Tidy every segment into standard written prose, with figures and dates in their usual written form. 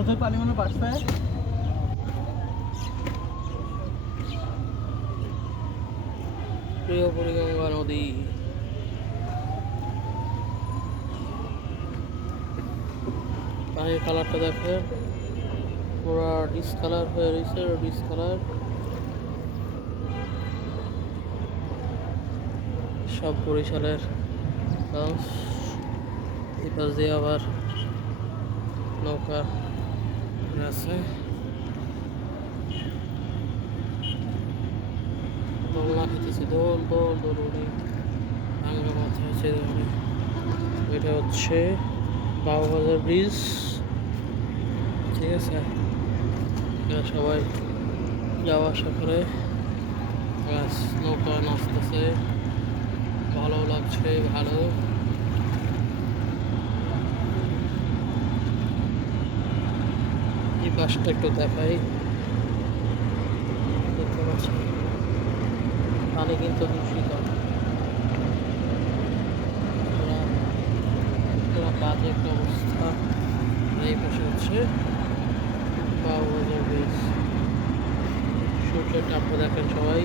নদীর পানি মনে বাড়ছে। প্রিয় বুড়িগঙ্গা নদী, পানির কালারটা দেখে পুরা ডিসকালার হয়ে রয়েছে, ডিসকালার। সব বরিশালের লঞ্চ। এই পাশ দিয়ে আবার নৌকা আছে। দোলনা খেতেছে, দোল দোল দোলনি ভাঙা মাথা আছে। এটা হচ্ছে বাবুবাজার ব্রিজ, ঠিক আছে। এরা সবাই যাওয়া আসা করে, নৌকা নাচতেছে, ভালো লাগছে, ভালো। এই পাশটা একটু দেখাই, দেখতে পাচ্ছি পানি কিন্তু দূষিত, বাজে একটা অবস্থা। এই পাশে হচ্ছে বাবুবাজার ব্রিজ। সূর্যের তাপটা দেখেন সবাই।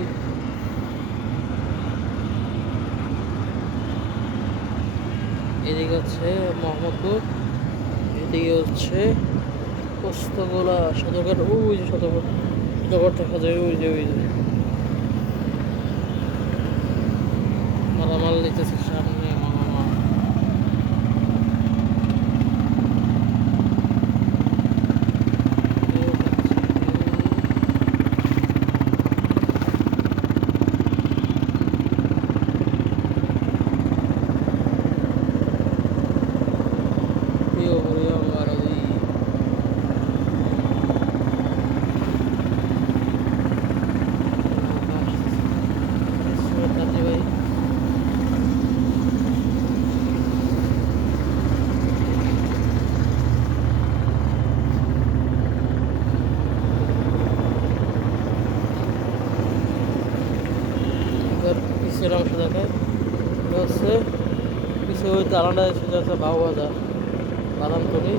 এদিকে হচ্ছে মোহাম্মদপুর, এদিকে হচ্ছে পোস্তগোলা, সদরঘাট। ওই যে সদরঘাট দেখা যায়, ওই যে মালামাল নিতেছে সামনে মালামাল। পিছের অংশ দেখে হচ্ছে পিছিয়ে ওই দালানটা এসে যাচ্ছে বাবুবাজার বাদামতলি।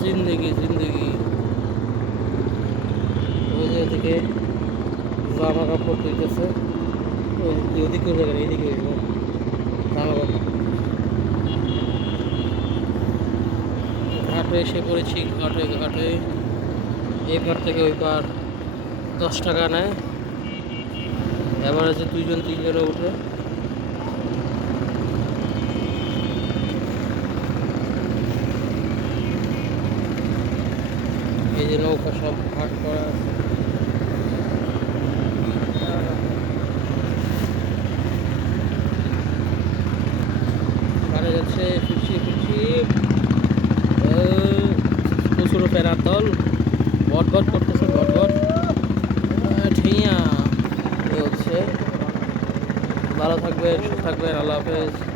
জিন্দেগি জিন্দেগি। ওই যে এদিকে জামা কাপড় দিতেছে, ওইদিকে জায়গা এইদিকে জামা কাপড়। ঘাটে এসে পড়েছি, ঘাটে ঘাটে। এই পার থেকে ওই পার 10 টাকা নেয়, এভারেজে 2 জন 3 জনে উঠে। এই যে নৌকা সব ঘাট করা আছে। যাচ্ছে ফিরছি ফিরছি, প্রচুর প্যারার দল বট করতেছে, বট ঠিয়া। হচ্ছে ভালো থাকবেন, সুস্থ থাকবেন, আল্লাহ হাফেজ।